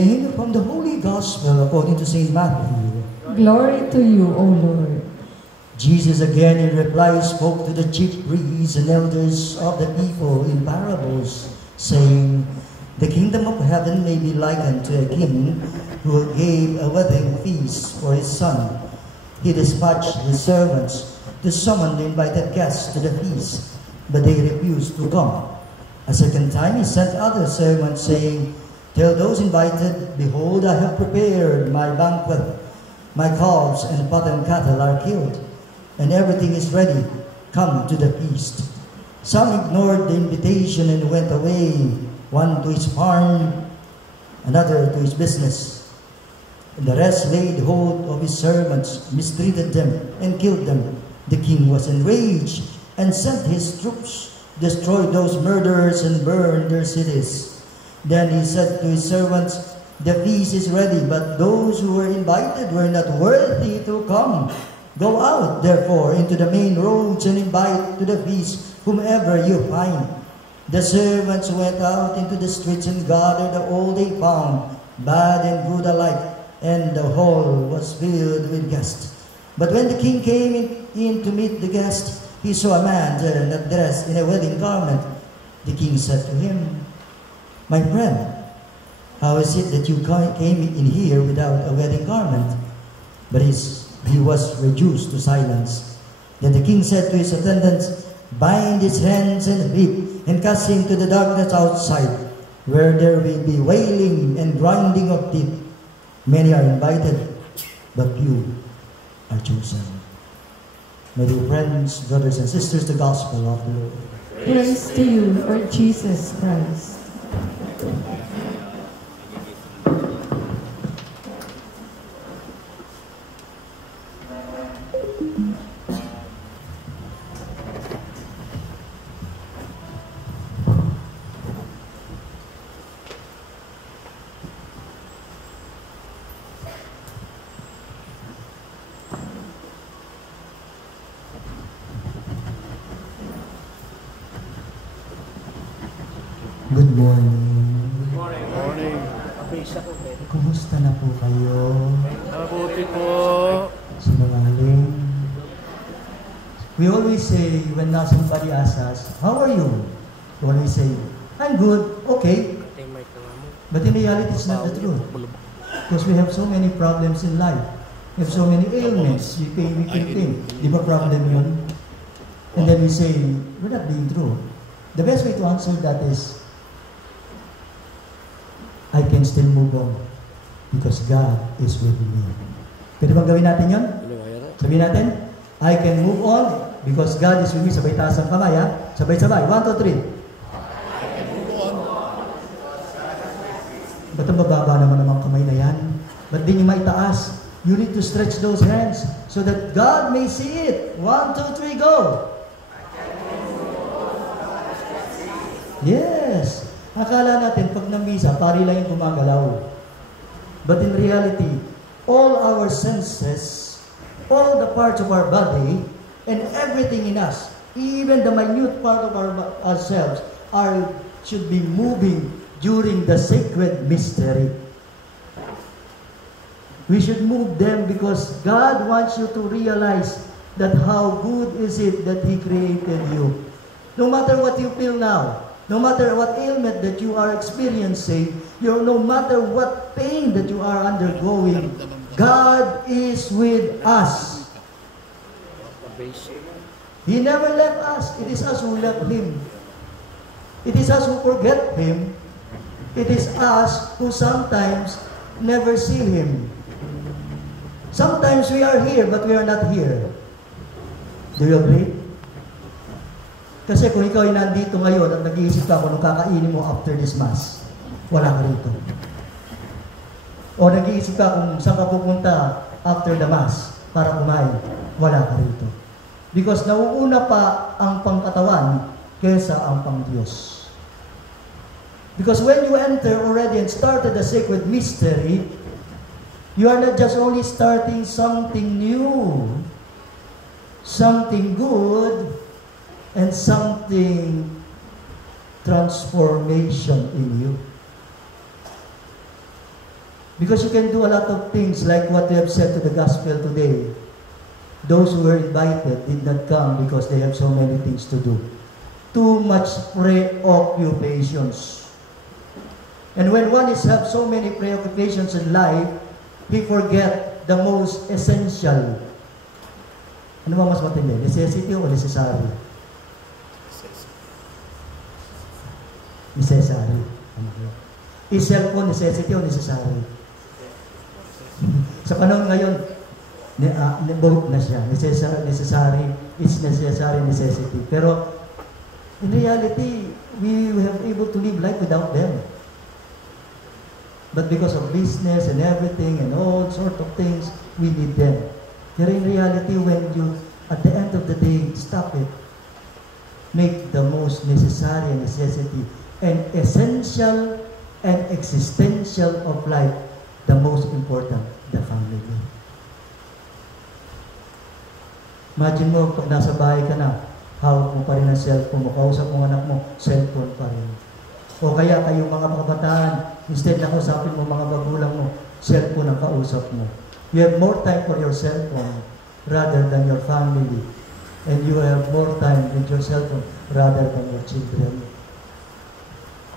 From the Holy Gospel according to St. Matthew. Glory to you, O Lord. Jesus again in reply spoke to the chief priests and elders of the people in parables, saying, "The kingdom of heaven may be likened to a king who gave a wedding feast for his son. He dispatched his servants to summon the invited guests to the feast, but they refused to come. A second time he sent other servants, saying, 'Tell those invited, behold, I have prepared my banquet. My calves and fattened cattle are killed, and everything is ready. Come to the feast.' Some ignored the invitation and went away, one to his farm, another to his business. And the rest laid hold of his servants, mistreated them, and killed them. The king was enraged and sent his troops, destroyed those murderers, and burned their cities. Then he said to his servants, 'The feast is ready, but those who were invited were not worthy to come. Go out, therefore, into the main roads and invite to the feast whomever you find.' The servants went out into the streets and gathered all they found, bad and good alike, and the hall was filled with guests. But when the king came in to meet the guests, he saw a man there not dressed in a wedding garment. The king said to him, 'My friend, how is it that you came in here without a wedding garment?' But he was reduced to silence. Then the king said to his attendants, 'Bind his hands and feet, and cast him to the darkness outside, where there will be wailing and grinding of teeth. Many are invited, but few are chosen.'" My dear friends, brothers and sisters, the gospel of the Lord. Praise to you, Lord Jesus Christ. Good morning. Good morning. Kumusta na po kayo? Mabuti po. Sinungaling. We always say, when somebody asks us, "How are you?" We always say, "I'm good, okay." But in reality, it's not the truth. Because we have so many problems in life. We have so many ailments. We can think, di ba problem yun? And then we say, we're not being true. The best way to answer that is, I can still move on because God is with me. Pwede bang gawin natin yun? Sabihin natin, I can move on because God is with me. Sabay taas ang kamay, ha? Sabay-sabay. 1, 2, 3. I can move on. Ba't ang bababa naman ang kamay na yan? Ba't di nyo maitaas? You need to stretch those hands so that God may see it. 1, 2, 3, go! Yes! Akala natin, pag namisa, pari lang yung gumagalaw. But in reality, all our senses, all the parts of our body, and everything in us, even the minute part of ourselves, should be moving during the sacred mystery. We should move them because God wants you to realize that how good is it that He created you. No matter what you feel now, no matter what ailment that you are experiencing, no matter what pain that you are undergoing, God is with us. He never left us. It is us who left Him. It is us who forget Him. It is us who sometimes never see Him. Sometimes we are here, but we are not here. Do you agree? Kasi kung ikaw ay nandito ngayon at nag-iisip ka kung kakainin mo after this Mass, wala ka rito. O nag-iisip ka kung saan ka pupunta after the Mass para kumain, wala ka rito. Because nauuna pa ang pangkatawan kesa ang pang-Diyos. Because when you enter already and started the sacred mystery, you are not just only starting something new, something good, and something transformation in you. Because you can do a lot of things like what we have said to the gospel today. Those who were invited did not come because they have so many things to do. Too much preoccupations. And when one is have so many preoccupations in life, he forget the most essential. Ano ba mas matindi? Necessity o necessary? Necessary. Is cellphone necessity o necessary? Sa panahon ngayon, both na siya. Necessary, it's necessary, necessity. Pero, in reality, we have able to live life without them. But because of business and everything and all sort of things, we need them. Pero in reality, when you, at the end of the day, stop it. Make the most necessary necessity and essential and existential of life the most important, the family. Imagine mo, pag nasa bahay ka na, hawak mo pa rin ang cellphone mo, kausap mo anak mo, cellphone pa rin. O kaya kayong mga kabataan, instead na kausapin mo mga magulang mo, cellphone ang kausap mo. You have more time for your cellphone rather than your family. And you have more time with your cellphone rather than your children.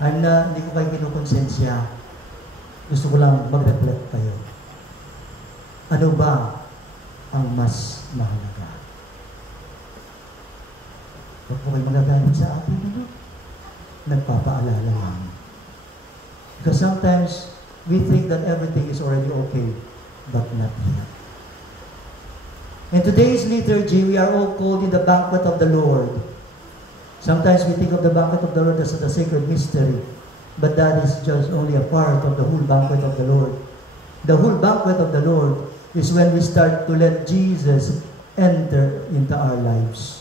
Hindi ko kayo kinukonsensya. Gusto ko lang mag-reflect kayo. Ano ba ang mas mahalaga? Huwag po kayo magagalit sa akin. Nagpapaalala lang. Because sometimes we think that everything is already okay, but not yet. In today's liturgy, we are all called in the banquet of the Lord. Sometimes we think of the banquet of the Lord as the sacred mystery, but that is just only a part of the whole banquet of the Lord. The whole banquet of the Lord is when we start to let Jesus enter into our lives.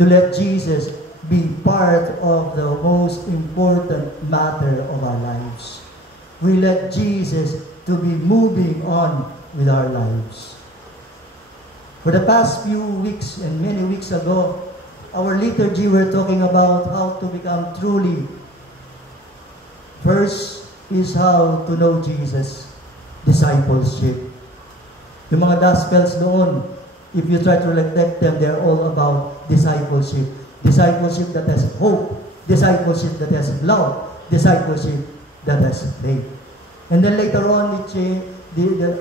To let Jesus be part of the most important matter of our lives. We let Jesus to be moving on with our lives. For the past few weeks and many weeks ago, our liturgy we're talking about how to become truly. First is how to know Jesus, discipleship. Yung mga gospels doon, if you try to reflect them, they're all about discipleship. Discipleship that has hope. Discipleship that has love. Discipleship that has faith. And then later on,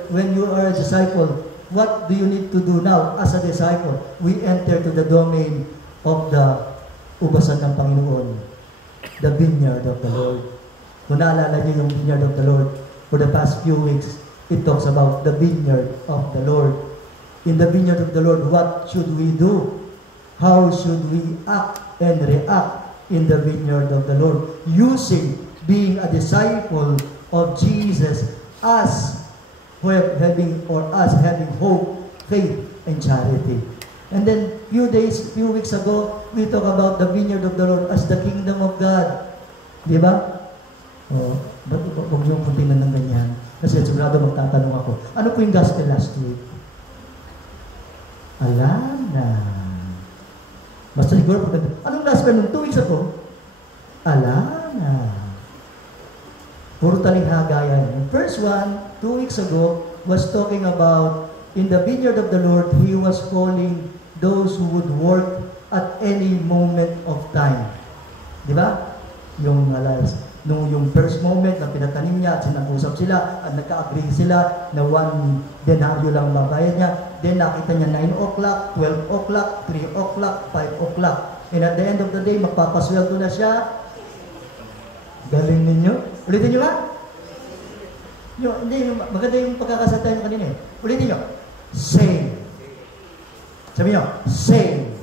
when you are a disciple, what do you need to do now as a disciple? We enter to the domain of the ubasan ng Panginoon, the vineyard of the Lord. Kung naalala niyo yung vineyard of the Lord, for the past few weeks, it talks about the vineyard of the Lord. In the vineyard of the Lord, what should we do? How should we act and react in the vineyard of the Lord? Using being a disciple of Jesus as having hope, faith, and charity. And then, few weeks ago, we talk about the vineyard of the Lord as the kingdom of God. Di ba? Ba't huwag niyong puntinan ng ganyan? Kasi sigurado magtatanong ako, ano po yung gospel last week? Alam na. Basta siguro, anong gospel nung 2 weeks ago? Alam na. Puro talinghaga yan. The first one, 2 weeks ago, was talking about in the vineyard of the Lord, He was calling those who would work at any moment of time. Di ba? Yung first moment na pinatanim niya at sinag-usap sila at nagka-agree sila na 1 denaryo lang mabayad niya. Then nakita niya 9 o'clock, 12 o'clock, 3 o'clock, 5 o'clock. And at the end of the day, magpapasweldo na siya. Galing ninyo. Ulitin niyo ba? Maganda yung pagkakasata niyo kanina eh. Ulitin niyo. Same. Sabi niyo, same.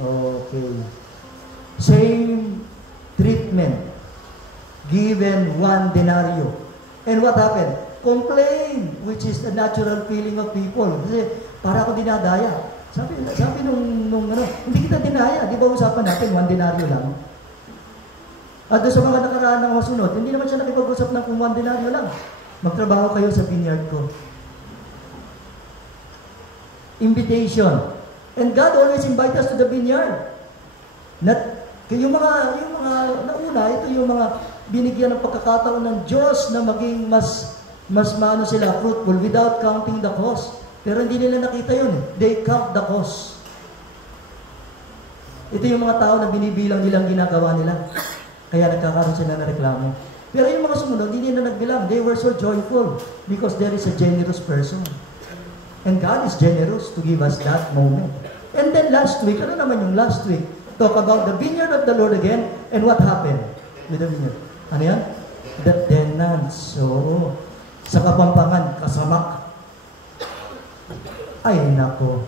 Okay. Same treatment. Given 1 denaryo. And what happened? Complain, which is the natural feeling of people. Kasi para ako dinadaya. Sabi nung hindi kita dinaya. Di ba usapan natin 1 denaryo lang? At doon sa mga nakaraan ng masunod, hindi naman siya nakipag-usap ng kung 1 denaryo lang. Magtrabaho kayo sa vineyard ko. Invitation. And God always invite us to the vineyard. Yung mga nauna, ito yung mga binigyan ng pagkakataon ng Diyos na maging mas Mas maano sila, fruitful, without counting the cost. Pero hindi nila nakita yun. They count the cost. Ito yung mga tao na binibilang nilang ginagawa nila. Kaya nagkakaroon sila ng reklamo. Pero yung mga sumunod, hindi nila nagbilang. They were so joyful because there is a generous person. And God is generous to give us that moment. And then last week, ano naman yung last week? Talk about the vineyard of the Lord again. And what happened with the vineyard? Ano yan? The tenants. So, sa Kapampangan, kasamak. Ay, nako.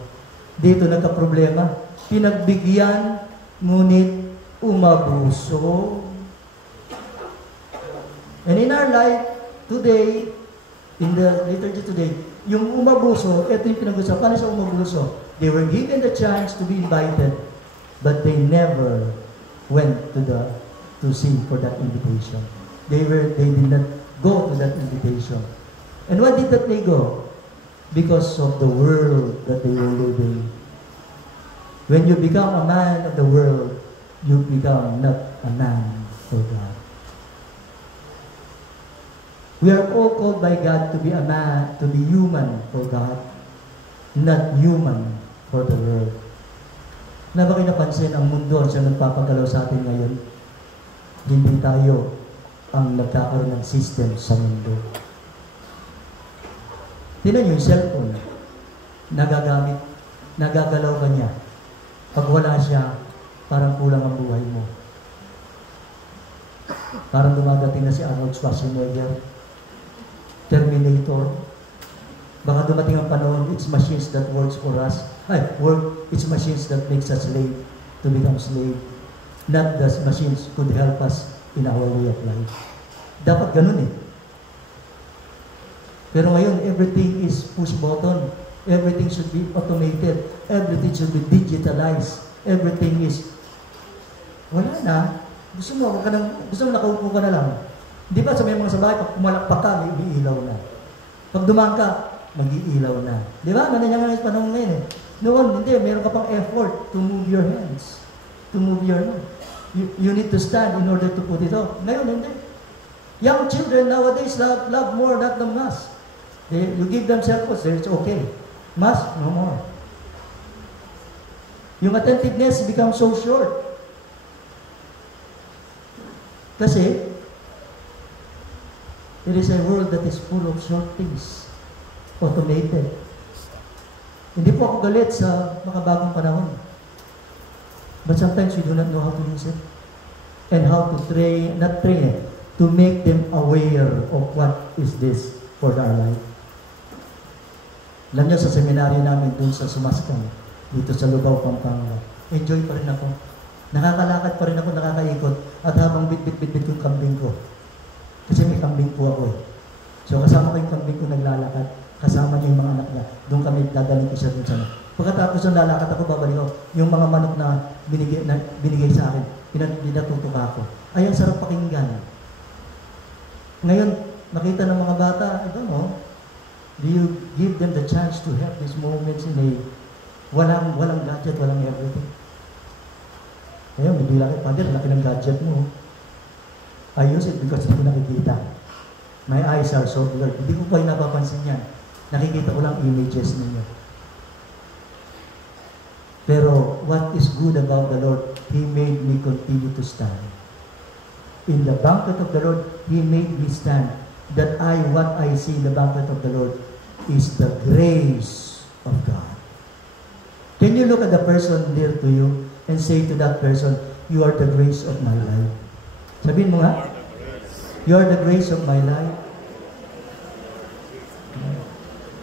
Dito nagka-problema. Pinagbigyan, ngunit umabuso. And in our life, today, in the liturgy today, yung umabuso, ito yung pinag-usapan. Paano siya umabuso? They were given the chance to be invited, but they never went to sing for that invitation. They did not go to that invitation. And why did that they go? Because of the world that they were living. When you become a man of the world, you become not a man for God. We are all called by God to be a man, to be human for God, not human for the world. Na ba kayo napansin, ang mundo ang siya nagpapagalaw sa atin ngayon? Hindi tayo ang nagkakaroon ng system sa mundo. Tingnan yung cellphone, nagagamit, nagagalaw ka niya. Pag wala siya, parang kulang ang buhay mo. Parang dumadating na si Arnold Schwarzenegger, Terminator. Baka dumating ang panahon, it's machines that works for us. It's machines that makes us slave to become slave. Not the machines could help us in our way of life. Dapat ganun eh. Pero ngayon, everything is push button. Everything should be automated. Everything should be digitalized. Everything is, wala na. Gusto mo nakaupo ka na lang. Di ba sa may mga sa bahay, pag pumalakpak ka, may umiilaw na. Pag dumaan ka, mag-iilaw na. Di ba? Nangyayari sa panahon ngayon eh. Noon, hindi. Meron ka pang effort to move your hands. To move your hand. You need to stand in order to put it off. Ngayon, hindi. Young children nowadays love more not the mask. You give them cell phones, it's okay. Mask, no more. Yung attentiveness becomes so short. Kasi, it is a world that is full of short things. Automated. Hindi po ako galit sa makabagong panahon. But sometimes we do not know how to use it. And how to to make them aware of what is this for our life. Alam niyo, sa seminaryo namin dun sa Sumaskan, dito sa Lubao, Pampanga, enjoy pa rin ako. Nakakalakad pa rin ako, nakakaikot, at habang bit-bit yung kambing ko. Kasi may kambing po ako eh. So kasama ko yung kambing ko naglalakad, kasama niya yung mga anak niya. Doon kami dadaling ko siya dun sa ano. Pagkatapos ng lalakad ako, babalik ako. Yung mga manok na binigay sa akin, pinatutuka ko. Ay, ang sarap pakinggan. Ngayon, nakita ng mga bata, I don't know, do you give them the chance to have these moments in a walang gadget, walang everything? Ngayon, bibila kayo, Father, laki ng gadget mo. I use it because hindi ko nakikita. My eyes are so blurred. Hindi ko pa yung napapansin yan. Nakikita ko lang images ninyo. Pero what is good about the Lord, He made me continue to stand. In the banquet of the Lord, He made me stand. That what I see in the banquet of the Lord is the grace of God. Can you look at the person near to you and say to that person, you are the grace of my life? Sabihin mo nga, you are the grace of my life.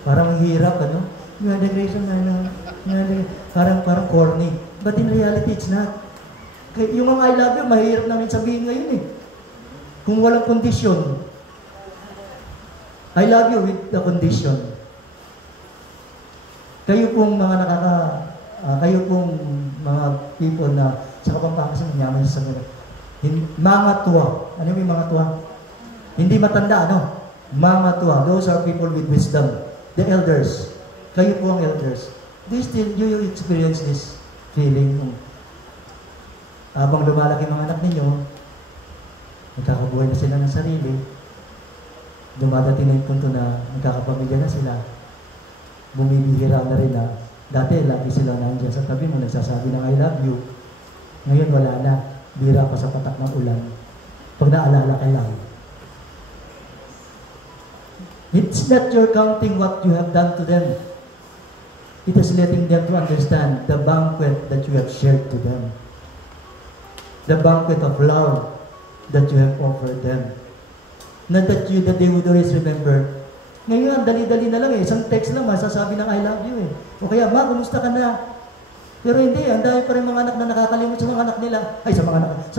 Parang hirap, ano? You are the grace of my life. Parang corny. But in reality, it's not. Yung mga I love you, mahirap namin sabihin ngayon eh. Kung walang kondisyon. I love you with the condition. Kayo pong mga kayo pong mga people na sa Kapampangan kasi manyaman sa mga mga tuwa. Ano yung mga tuwa? Hindi matanda, ano? Mga tuwa. Those are people with wisdom. The elders. Kayo po ang elders. Do you experience this feeling? Habang lumalaki mga anak ninyo, nagkakabuhay na sila ng sarili, Dumadating na yung punto na nagkakapamilya na sila. Bumibihira na rin na dati lagi sila nandiyan sa tabi mo, nagsasabi ng I love you. Ngayon wala na. Bira pa sa patak ng ulan. Pag naalala ka lang. It's not your counting what you have done to them. It is letting them to understand the banquet that you have shared to them. The banquet of love that you have offered them. Not that they would always remember. Ngayon, dali-dali na lang eh. Isang text lang, masasabi ng I love you eh. O kaya, ma, kumusta ka na? Pero hindi, ang dami pa rin mga anak na nakakalimot sa mga anak nila. Ay, sa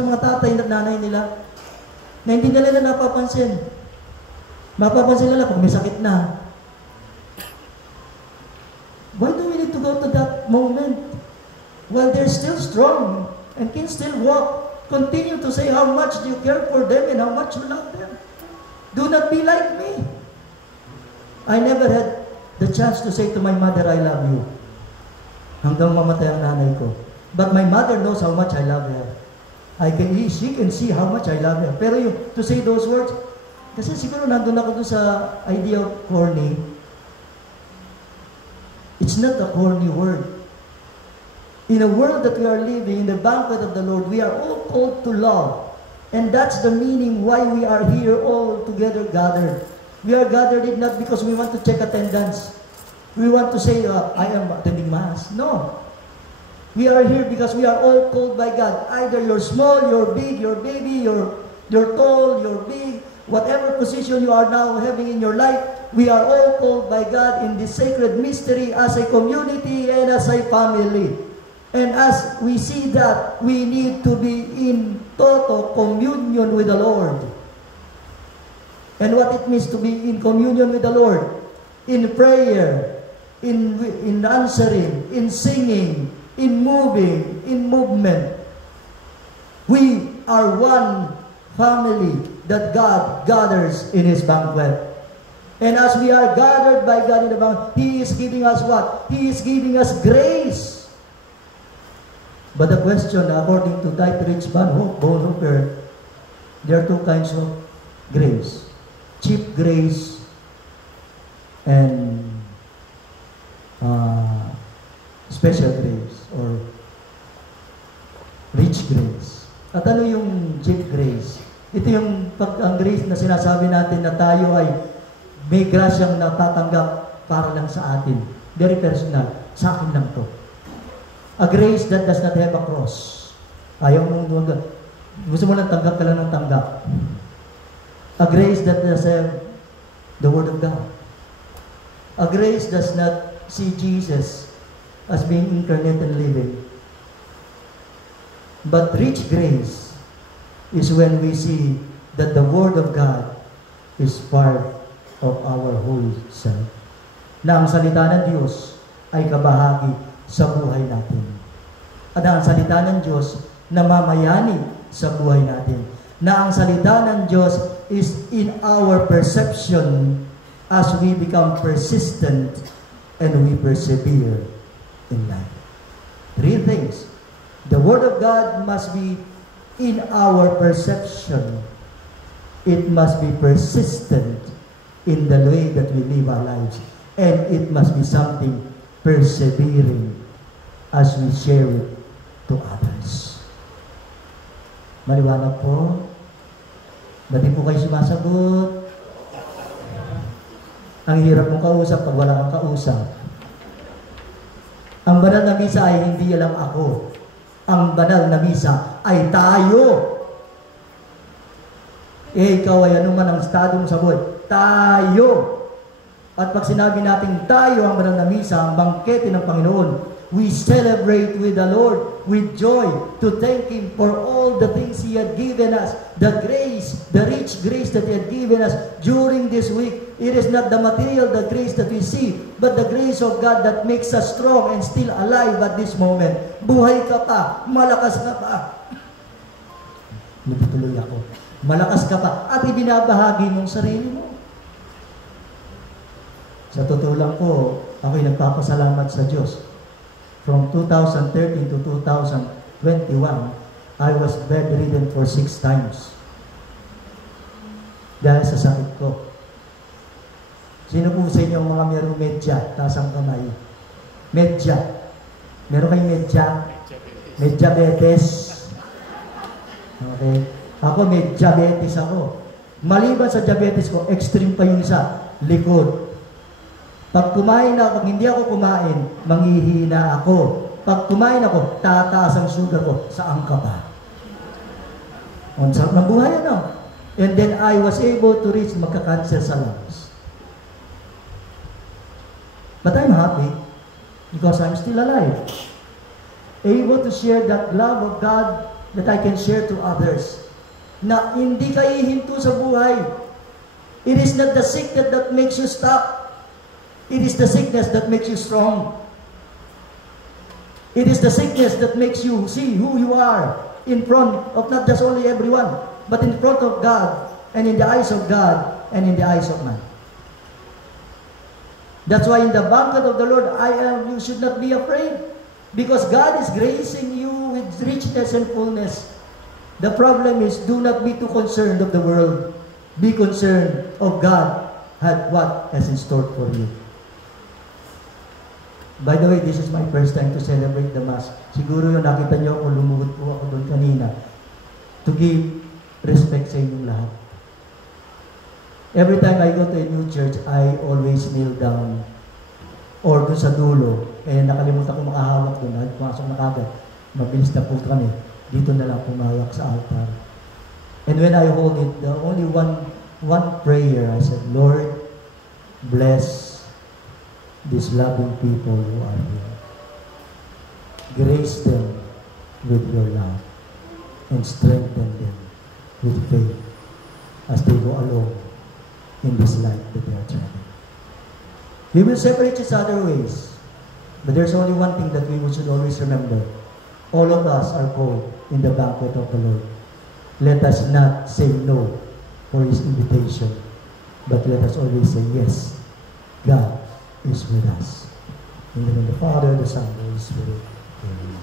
mga tatay at nanay nila. Na hindi nila napapansin. Mapapansin nila kung may sakit na. Why do we need to go to that moment? While they're still strong and can still walk, continue to say how much you care for them and how much you love them. Do not be like me. I never had the chance to say to my mother, I love you. Hanggang mamatay ang nanay ko. But my mother knows how much I love her. She can see how much I love her. Pero to say those words, kasi siguro nandun ako sa idea of corny. It's not a corny word. In a world that we are living, in the banquet of the Lord, we are all called to love. And that's the meaning why we are here all together gathered. We are gathered not because we want to check attendance. We want to say, I am attending Mass. No. We are here because we are all called by God. Either you're small, you're big, you're baby, you're tall, you're big, whatever position you are now having in your life, we are all called by God in this sacred mystery as a community and as a family. And as we see that, we need to be in total communion with the Lord. And what it means to be in communion with the Lord, in prayer, in answering, in singing, in moving, in movement. We are one family that God gathers in His banquet. And as we are gathered by God in the banquet, He is giving us what? He is giving us grace. But the question, according to Dietrich Bonhoeffer, there are two kinds of grace. Cheap grace and special grace or rich grace. At ano yung cheap grace? Ito yung ang grace na sinasabi natin na tayo ay may grasyang natatanggap para lang sa atin. Very personal. Sa akin lang to. A grace that does not have a cross. Ayaw mong gusto mo lang tanggap ka lang ng tanggap. A grace that does have the Word of God. A grace does not see Jesus as being incarnate and living. But rich grace is when we see that the Word of God is part of our whole self. Na ang salita ng Diyos ay kabahagi sa buhay natin. At ang salita ng Diyos na mamayani sa buhay natin. Na ang salita ng Diyos is in our perception as we become persistent and we persevere in life. Three things. The Word of God must be in our perception. It must be persistent in the way that we live our lives. And it must be something persevering as we share it to others. Maliwanag po? Ba't di po kayo sumasagot? Ang hirap mong kausap pag wala kang kausap. Ang banal na misa ay hindi lang ako. Ang banal na misa ay tayo. Ikaw ay anuman ang estado mong sagot. Tayo. At pag sinabi natin tayo ang banal na misa, ang bangkete ng Panginoon, we celebrate with the Lord with joy to thank Him for all the things He had given us, the grace, the rich grace that He had given us during this week. It is not the material, the grace that we see, but the grace of God that makes us strong and still alive at this moment. Buhay ka pa, malakas ka pa. Natutuloy ako. Malakas ka pa at ibinabahagi mong sarili mo. Sa totoo lang po, ako'y nagpapasalamat sa Diyos. From 2013 to 2021, I was bedridden for 6 times. Dahil sa sakit ko. Sino po sa inyo ang mga merong medya? Taas ang kamay. Medya. Meron kayong medya? Medyabetes. Okay. Ako may diabetes ako. Maliban sa diabetes ko, extreme pa yung isa, likod. Pag kumain ako, pag hindi ako kumain, manghihina ako. Pag kumain ako, tataas ang sugar ko, saan ka pa? Ang sarap ng buhay, ano? And then I was able to reach magka-cancer sa lungs. But I'm happy because I'm still alive. Able to share that love of God that I can share to others. Na hindi ka ihinto sa buhay. It is not the sickness that makes you stop. It is the sickness that makes you strong. It is the sickness that makes you see who you are in front of not just only everyone, but in front of God, and in the eyes of God, and in the eyes of man. That's why in the banquet of the Lord, you should not be afraid, because God is gracing you with richness and fullness. The problem is, do not be too concerned of the world. Be concerned of God had what has in store for you. By the way, this is my first time to celebrate the Mass. Siguro yung nakita nyo kung lumuhod po ako doon kanina, to give respect sa inyong lahat. Every time I go to a new church, I always kneel down. Or doon sa dulo, nakalimutan ko makahawak doon, pumasok na kagad. Mabilis na po kami. Dito na lang pumawak sa altar. And when I hold it, the only one prayer, I said, Lord, bless these loving people who are here. Grace them with your love and strengthen them with faith as they go along in this life that they are traveling. We will separate each other ways, but there's only one thing that we should always remember. All of us are called in the banquet of the Lord. Let us not say no for His invitation, but let us always say yes. God is with us. In the name of the Father, the Son, and the Holy Spirit. Amen.